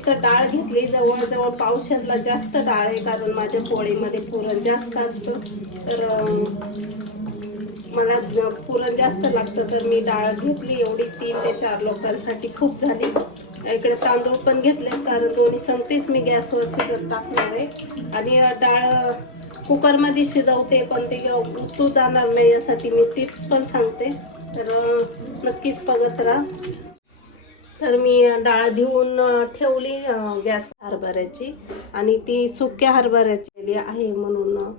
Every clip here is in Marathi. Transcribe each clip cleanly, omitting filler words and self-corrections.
तिखट डाळ घेतली, जवळजवळ पावशेरला जास्त डाळ आहे, कारण माझ्या पोळीमध्ये पुरण जास्त असतं. तर मला पुरण जास्त लागतं, तर मी डाळ घेतली एवढी. 3 ते 4 लोकांसाठी खूप झाली. इकडे तांदूळ पण घेतले, कारण दोन्ही संगतीच मी गॅसवर शिजत टाकणार आहे. आणि डाळ कुकरमध्ये शिजवते, पण ते उतू जाणार नाही यासाठी मी टिप्स पण सांगते, तर नक्कीच बघत राहा. तर मी डाळ धुवून ठेवली गॅस हरभऱ्याची, आणि ती सुक्या हरभऱ्याची आहे म्हणून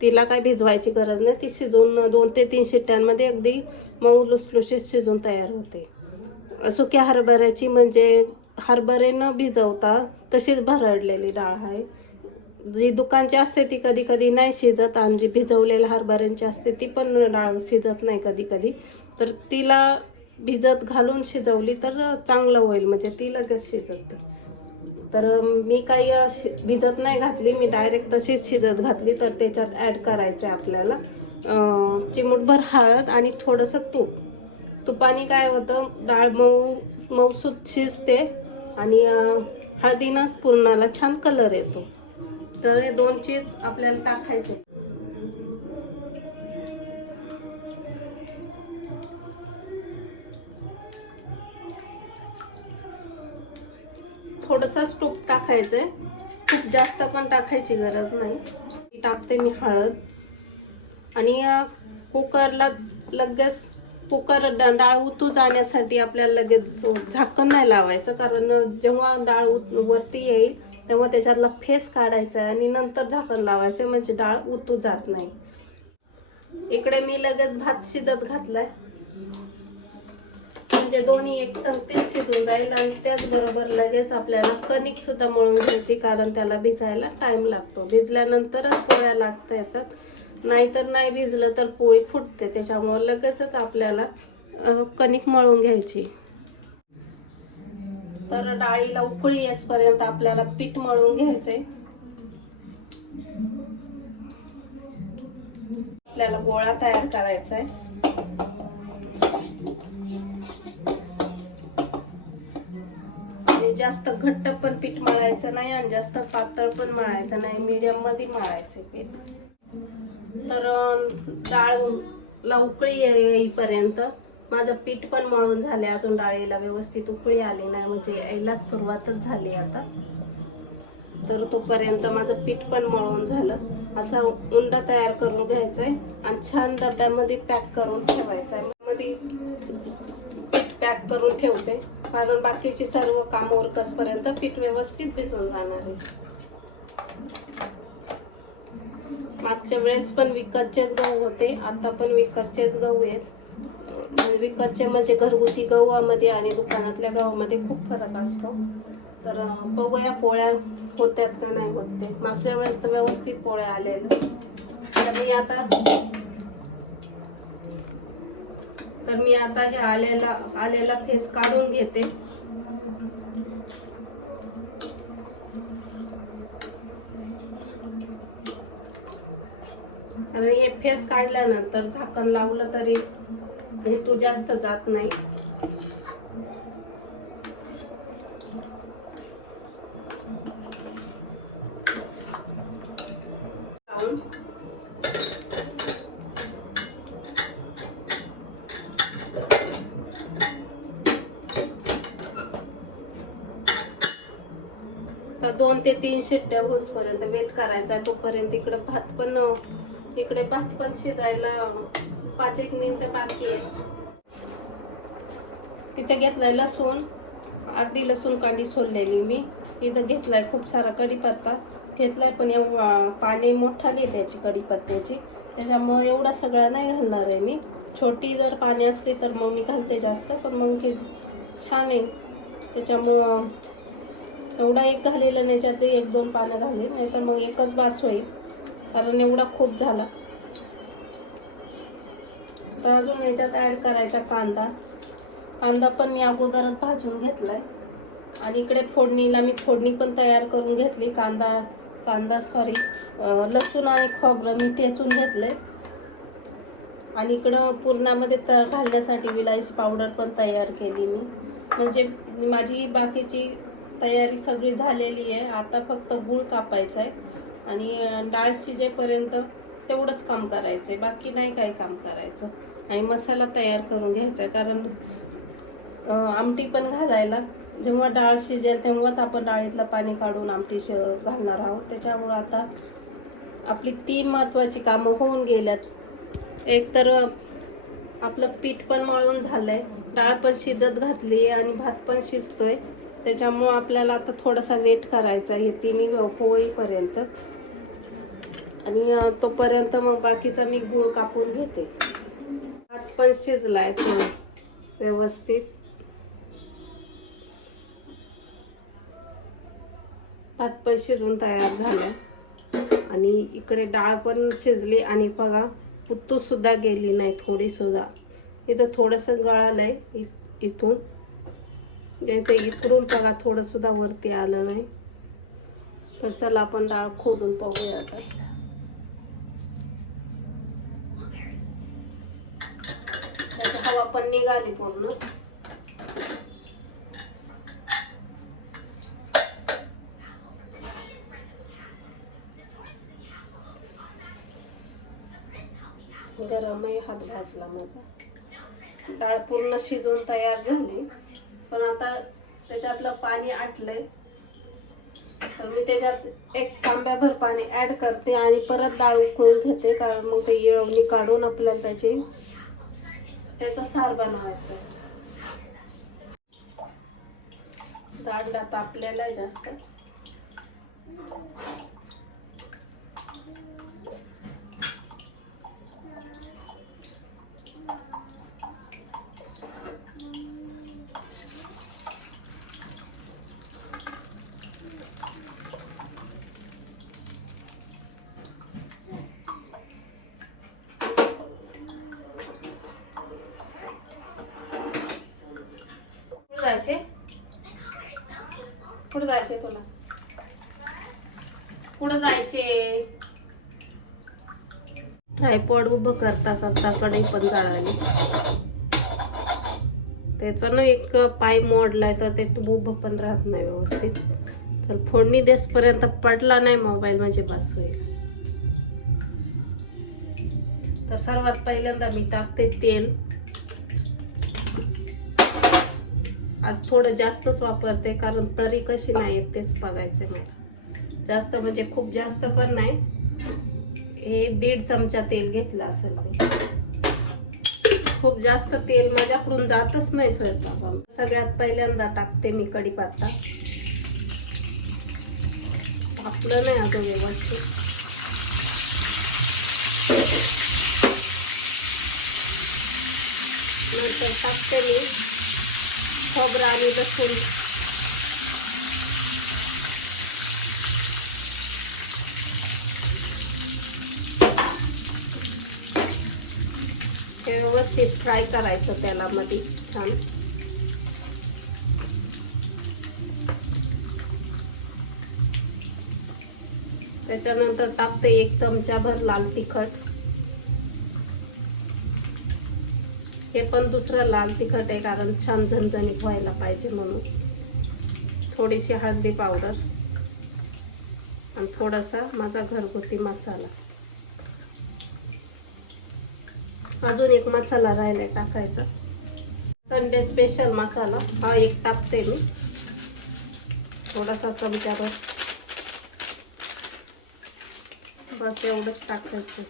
तिला काय भिजवायची गरज नाही. ती शिजवून 2 ते 3 शिट्ट्यांमध्ये अगदी मऊ लुसलुशीत शिजून तयार होते. सुक्या हरभऱ्याची म्हणजे हरभरे न भिजवता तशीच भरडलेली डाळ आहे. जी दुकानची असते ती कधी कधी नाही शिजत, आणि जी भिजवलेल्या हरभऱ्यांची असते ती पण डाळ शिजत नाही कधी कधी. तर तिला भिजत घालून शिजवली तर चांगलं होईल, म्हणजे ती लगेच शिजते. तर मी काही भिजत नाही घातली, मी डायरेक्ट तशीच शिजत घातली. तर त्याच्यात ॲड करायचं आहे आपल्याला चिमूटभर हळद आणि थोडंसं तूप. तुपाने काय होतं, डाळ मऊसूत शिजते, आणि हळदीनं पुरणाला छान कलर येतो. तर हे 2 चीज आपल्याला टाकायचे. थोडंसंच तूप टाकायचंय, खूप जास्त पण टाकायची गरज नाही. टाकते मी हळद, आणि कुकरला लगेच कुकर डाळ उतू जाण्यासाठी आपल्याला लगेच झाकण नाही लावायचं, कारण जेव्हा डाळ वरती येईल तेव्हा त्याच्यातला फेस काढायचा आहे आणि नंतर झाकण लावायचं, म्हणजे डाळ उतू जात नाही. इकडे मी लगेच भात शिजत घातलाय, म्हणजे दोन्ही एक संगतीच शिजून जाईल. आणि त्याचबरोबर लगेच आपल्याला कणिक सुद्धा मळून घ्यायची, कारण त्याला भिजायला टाइम लागतो. भिजल्यानंतरच पोळ्या लागता येतात, नाहीतर नाही भिजलं तर पोळी फुटते. त्याच्यामुळे लगेचच आपल्याला कणिक मळून घ्यायची. तर डाळीला उकळी येईपर्यंत आपल्याला पीठ मळून घ्यायचंय. आपल्याला गोळा तयार करायचा आहे. जास्त घट्ट पण पीठ मळायचं नाही, आणि जास्त पातळ पण मळायचं नाही, मीडियम मध्ये मळायचं पीठ. तर डाळला उकळी येईपर्यंत माझं पीठ पण मळून झाले. अजून डाळीला व्यवस्थित उकळी आली नाही, म्हणजे यायलाच सुरुवातच झाली आता. तर तोपर्यंत माझं पीठ पण मळून झालं. असा उंडा तयार करून घ्यायचाय, आणि छान डब्यामध्ये पॅक करून ठेवायचा आहे. मध्ये पीठ पॅक करून ठेवते, कारण बाकीची सर्व काम उरकसपर्यंत पीठ व्यवस्थित भिजून जाणार आहे. मागच्या वेळेस पण विकतचेच गहू होते, आता पण विकतचेच गहू आहेत. विकतचे म्हणजे घरगुती गव्हामध्ये आणि दुकानातल्या गव्हामध्ये खूप फरक असतो. तर बघूया पोळ्या होत्यात का नाही होते. मागच्या वेळेस तर व्यवस्थित पोळ्या आलेल्या. तर मी आता हे आलेला फेस काढून घेते. आणि हे फेस काढल्यानंतर झाकण लावलं तरी तू जास्त जात नाही. तर 2 ते 3 शिट्ट्या होईपर्यंत वेट करायचा. तोपर्यंत इकडे भात पण शिजायला 5-1 मिनिट बाकी आहे. तिथे घेतलाय लसूण, अर्धी लसूण कांडी सोललेली मी. इथं घेतलाय खूप सारा कढीपत्ता घेतलाय, पण पाणी मोठा घेते त्याची कढीपत्त्याची, त्याच्यामुळे एवढा सगळा नाही घालणार आहे मी. छोटी जर पाणी असली तर मग मी घालते जास्त, पण मग ते छान आहे त्याच्यामुळं एवढा एक घालेला नाही, त्याच्यातले 1-2 पानं घालेल, नाही तर मग एकच बास होईल, कारण एवढा खूप झाला. तर अजून याच्यात ऍड करायचा कांदा पण मी अगोदरच भाजून घेतलाय. आणि इकडे फोडणीला मी फोडणी पण तयार करून घेतली. लसूण आणि खोबरं मी ठेचून घेतलंय. आणि इकडं पुरणामध्ये घालण्यासाठी विलायची पावडर पण तयार केली मी, म्हणजे माझी बाकीची तयारी सगळी झालेली आहे. आता फक्त गूळ कापायचा आहे आणि डाळ शिजेपर्यंत तेवढंच काम करायचं आहे, बाकी नाही काही काम करायचं. आणि मसाला तयार करून घ्यायचा आहे, कारण आमटी पण घालायला जेव्हा डाळ शिजेल तेव्हाच आपण डाळीतलं पाणी काढून आमटी घालणार आहोत. त्याच्यामुळं आता आपली 3 महत्त्वाची कामं होऊन गेल्यात. एक तर आपलं पीठ पण मळून झालंय, डाळ पण शिजत घातली आणि भात पण शिजतोय. त्याच्यामुळं आपल्याला आता थोडासा वेट करायचा हे तिन्ही होईपर्यंत. आणि तोपर्यंत मग बाकीचा मी गूळ कापून घेते. भात पण शिजलाय तो व्यवस्थित. भात पण शिजून तयार झालाय आणि इकडे डाळ पण शिजली आणि बघा पुत्तू सुद्धा गेली नाही थोडी सुद्धा. इथं थोडंसं गळालंय इथून, ते इकडून बघा थोडं सुद्धा वरती आलं नाही. तर चला आपण डाळ खोलून पाहूया आता. त्याची हवा पण निघाली पूर्ण. गरम आहे, हात भाजला माझा. डाळ पूर्ण शिजून तयार झाली, पण आता त्याच्यातलं पाणी आटलंय. तर मी त्याच्यात 1 तांब्याभर पाणी ऍड करते आणि परत डाळ उकळून घेते, कारण मग ते येळवणी काढून आपल्याला त्याचा सार बनवायचा. डाळ तापलेला जास्त. कुठं जायचे तुला? कुठं जायचे? ट्रायपॉड उभं करता करता कढई पण जळाली. त्याचा ना एक पाय मोडलाय, तर ते उभं पण राहत नाही व्यवस्थित. तर फोडणी देसपर्यंत पडला नाही मोबाईल म्हणजे बस होईल. तर सर्वात पहिल्यांदा मी टाकते तेल. आज थोडं जास्तच वापरते, कारण तरी कशी नाही येत तेच बघायचं मला. जास्त म्हणजे खूप जास्त पण नाही. हे 1.5 चमचा तेल घेतलं असेल मी. खूप जास्त तेल माझ्याकडून जातच नाही स्वयंपाकात. सगळ्यात पहिल्यांदा टाकते मी कढीपत्ता. आपलं नाही अगं व्यवस्थित. नंतर टाकते मी खोबरं आणि लसूण. हे व्यवस्थित फ्राय करायचं त्याला मध्ये छान. त्याच्यानंतर टाकते 1 चमचाभर लाल तिखट. हे पण दुसरं लाल तिखट आहे, कारण छान झणझणीत व्हायला पाहिजे म्हणून. थोडीशी हळदी पावडर आणि थोडासा माझा घरगुती मसाला. अजून एक मसाला राहिलाय टाकायचा, संडे स्पेशल मसाला. हा एक टाकते मी, थोडासा चमचाभर. बस एवढंच टाकायचं.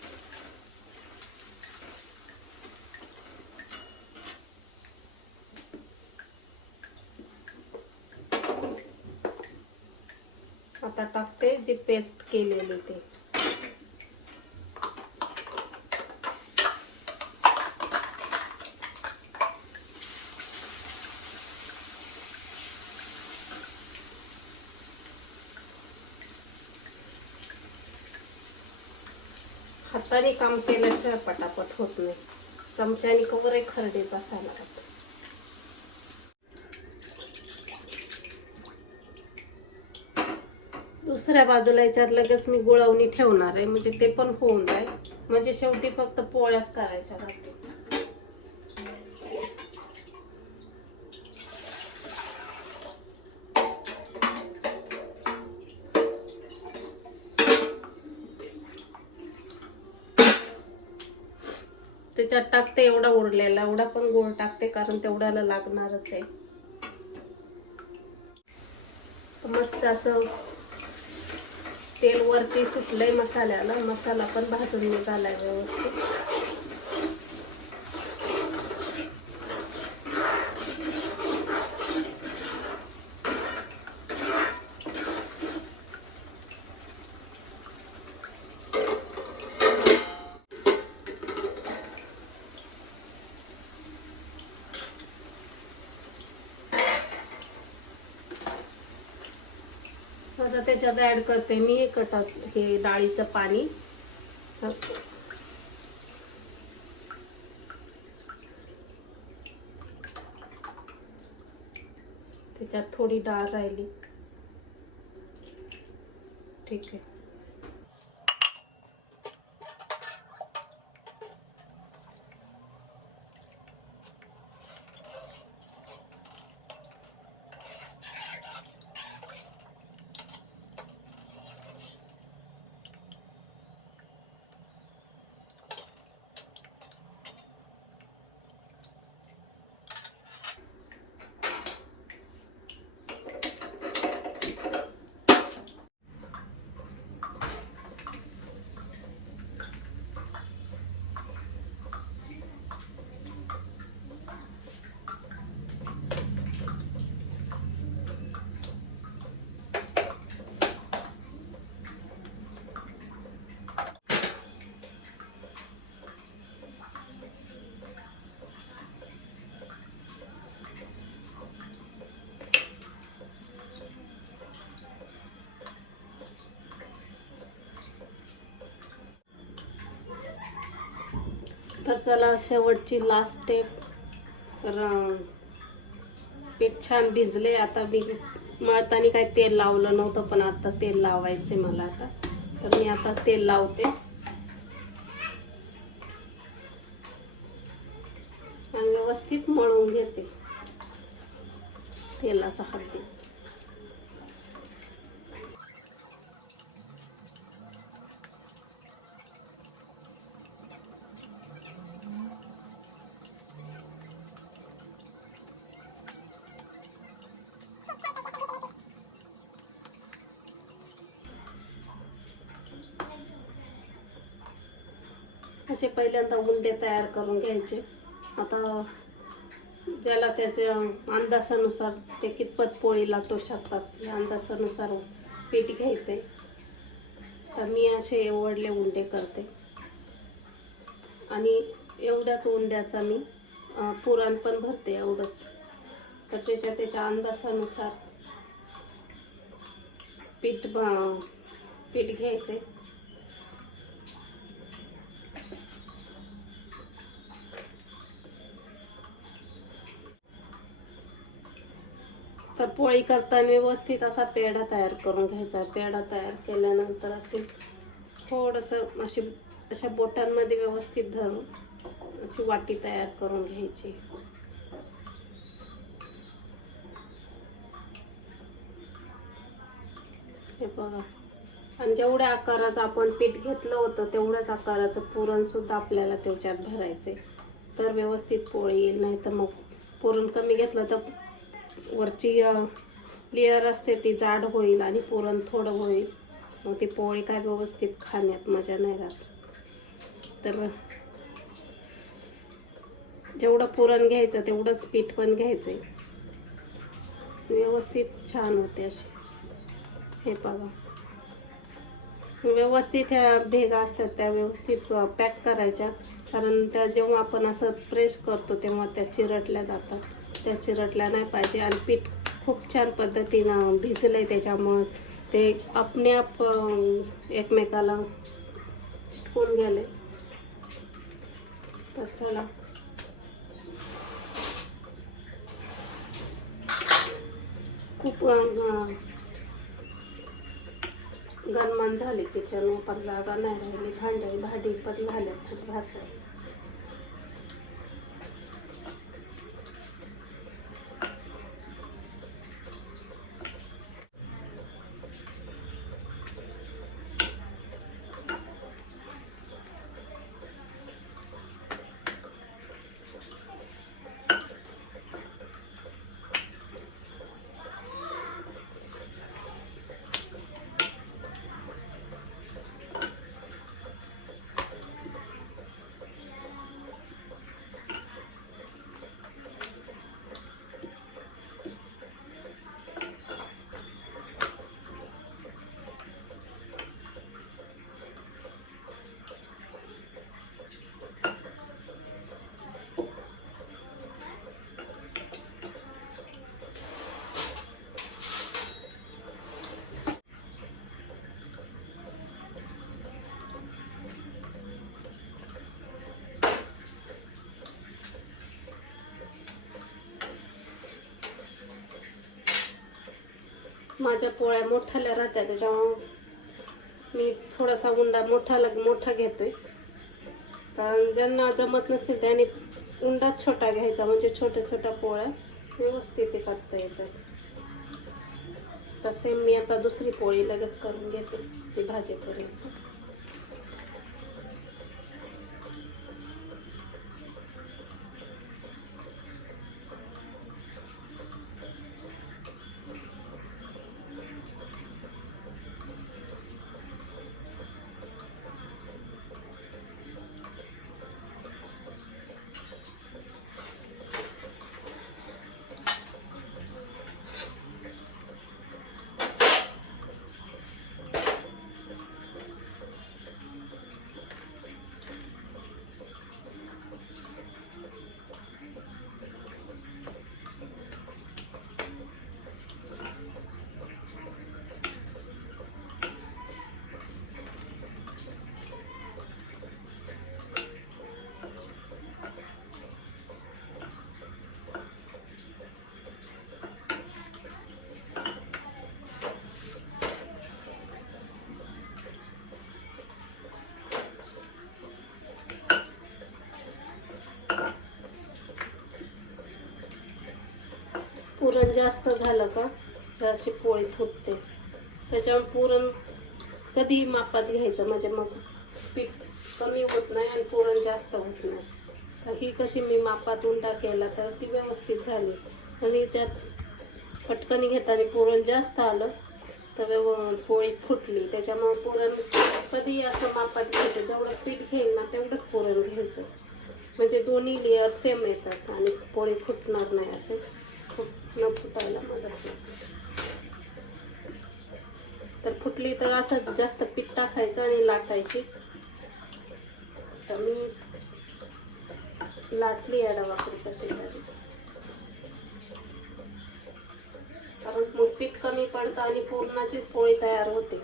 आता टाकते जी पेस्ट केलेली ते. हाताने काम केल्याशिवाय पटापट होत नाही. चमच्याने कवरही खरडे बसायला लागतात. दुसऱ्या बाजूला याच्यात लगेच मी गुळवणी ठेवणार आहे, म्हणजे ते पण होऊन जाईल. म्हणजे शेवटी फक्त पोळ्याच करायच्या राहतील. त्याच्यात टाकते एवढा उरलेला, एवढा पण गोळ टाकते कारण तेवढ्याला लागणारच आहे. मस्त असं तेल वरती सुटलंय मसाल्याला, मसाला पण भाजून निघालाय व्यवस्थित. आता त्याच्यात ऍड करते मी हे डाळीचं पाणी. त्याच्यात थोडी डाळ राहिली, ठीक आहे. तर चला शेवटची लास्ट स्टेप. पीठ छान भिजले. आता मी मळताना काही तेल लावलं नव्हतं, पण आता तेल लावायचे मला आता. तर मी आता तेल लावते आणि व्यवस्थित मळून घेते तेलाचा हात देऊन. असे पहिल्यांदा उंडे तयार करून घ्यायचे. आता ज्याला त्याच्या अंदाजानुसार ते कितपत पोळी लाटू शकतात या अंदाजानुसार पीठ घ्यायचे. तर मी असे एवढले उंडे करते आणि एवढ्याच उंड्याचा मी पुरण पण भरते एवढंच. तर त्याच्या अंदाजानुसार पीठ घ्यायचे. तर पोळी करताना व्यवस्थित असा पेढा तयार करून घ्यायचा. पेढा तयार केल्यानंतर असे थोडंसं अशा बोटांमध्ये व्यवस्थित धरून अशी वाटी तयार करून घ्यायची. हे बघा, आणि जेवढ्या आकाराचं आपण पीठ घेतलं होतं तेवढ्याच आकाराचं पुरण सुद्धा आपल्याला त्याच्यात भरायचे. तर व्यवस्थित पोळी येईल. नाही तर मग पुरण कमी घेतलं तर वरची लेअर असते ती जाड होईल आणि पुरण थोडं होईल. मग ती पोळी काय व्यवस्थित खाण्यात मजा नाही राहत. तर जेवढं पुरण घ्यायचं तेवढंच पीठ पण घ्यायचं. व्यवस्थित छान होते अशी. हे बघा, व्यवस्थित ह्या भेगा असतात त्या व्यवस्थित पॅक करायच्या. कारण त्या जेव्हा आपण असं प्रेस करतो तेव्हा त्या चिरटल्या जातात. त्या चिरटल्या नाही पाहिजे. आणि पीठ खूप छान पद्धतीनं भिजलंय त्याच्यामुळं ते आपण्याप एकमेकाला चिटकून गेले. तर चला, खूप गणमान झाले. किचन पर जागा नाही राहिली. भांडी पण झाले खूप घासाय. माझ्या पोळ्या मोठ्याल्या राहत्या त्याच्यामुळं मी थोडासा उंडा मोठा घेतोय. तर ज्यांना जमत नसतील त्याने उंडाच छोटा घ्यायचा, म्हणजे छोट्या छोट्या पोळ्या व्यवस्थित करता येतात. तसे मी आता दुसरी पोळी लगेच करून घेते ती भाजीपर्यंत. पुरण जास्त झालं का अशी पोळी फुटते. त्याच्यामुळे पुरण कधी मापात घ्यायचं, म्हणजे मग पीठ कमी होत नाही आणि पुरण जास्त होत नाही. तर ही कशी मी मापात उंडा केला तर ती व्यवस्थित झाली. आणि त्यात पटकन घेताना पुरण जास्त आलं तर पोळी फुटली. त्याच्यामुळे पुरण कधी असं मापात घ्यायचं, जेवढं पीठ घेईल ना तेवढंच पुरण घ्यायचं, म्हणजे दोन्ही लेअर सेम येतात आणि पोळी फुटणार नाही, असे न फुटायला मदत होते. तर फुटली तर असं जास्त पीठ टाकायचं आणि लाटायची. तर मी लाटली या डवाकडे कशी झाली, कारण मग पीठ कमी पडतं आणि पुरणाची पोळी तयार होते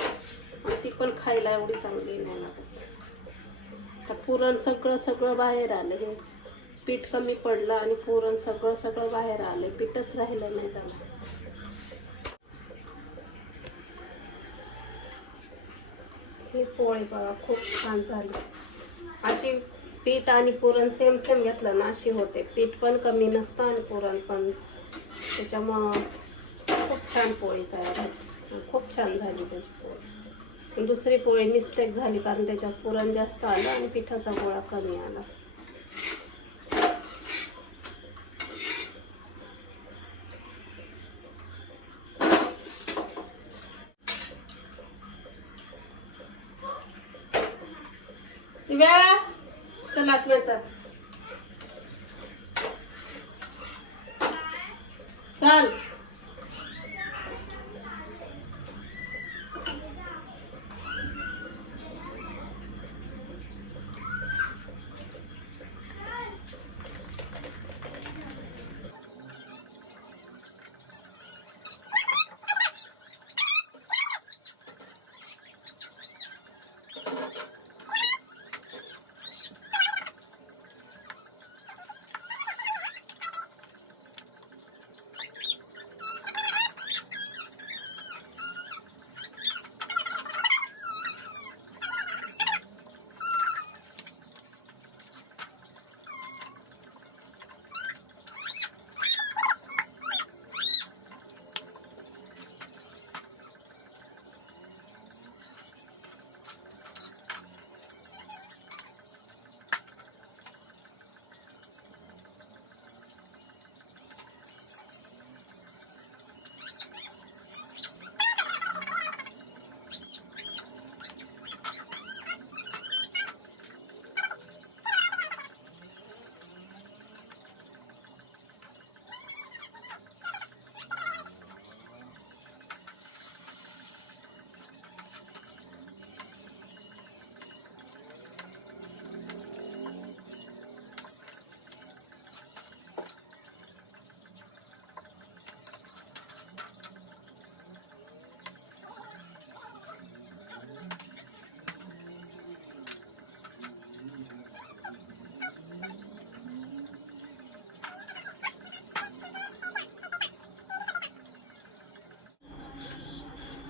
आणि ती पण खायला एवढी चांगली नाही लागत. तर पुरण सगळं बाहेर आलं, हे पीठ कमी पडलं आणि पुरण सगळं बाहेर आलं, पीठच राहिलं नाही त्याला. ही पोळी बघा खूप छान झाली. अशी पीठ आणि पुरण सेम घेतलं ना अशी होते. पीठ पण कमी नसतं आणि पुरण पण, त्याच्यामुळं खूप छान पोळी तयार होती. खूप छान झाली त्याची पोळी. दुसरी पोळी मिस्टेक झाली कारण त्याच्यात पुरण जास्त आलं आणि पिठाचा गोळा कमी आला. चला चाल.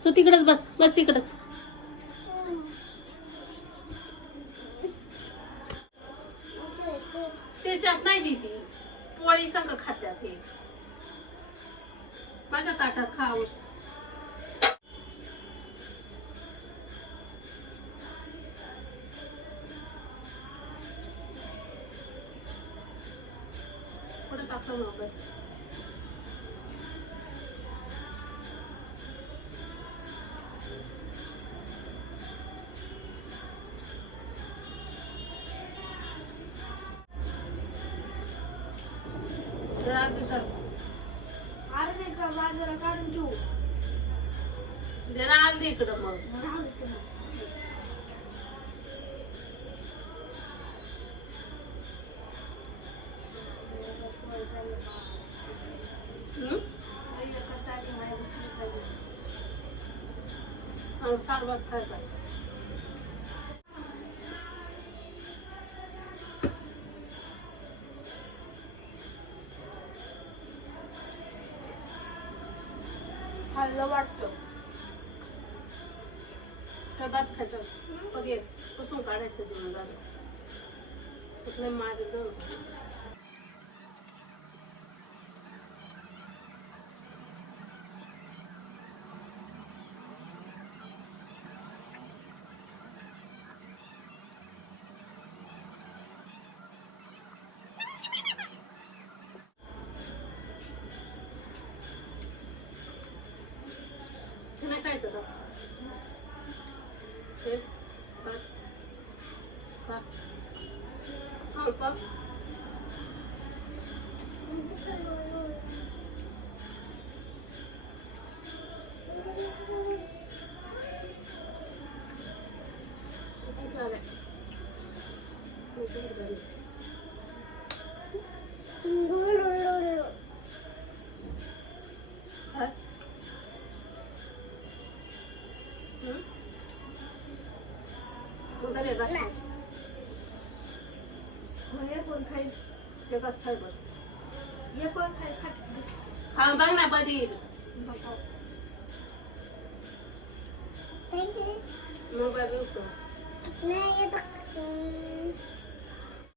तू तिकडच बस, बस तिकडच. त्याच्यात नाही दिली पोळी संग खात्यात हे. माझ्या ताटात खाऊ. पुढे टाकतो मोबाईल. बाजूला काढून ठेवू. जरा अर्धी इकडं मग. सारवात खायचा. खाल्लं वाटतं. भात खायचा. बघे पुसून काढायचं दोन झालं. कुठले माझे दोन. नाही खायचं का? हे भात. भात. हा बघ. कोण खाईल? एकच फायबर. हे कोण खाईल? हा बघ ना बधी. मोबाईल येतो. नाही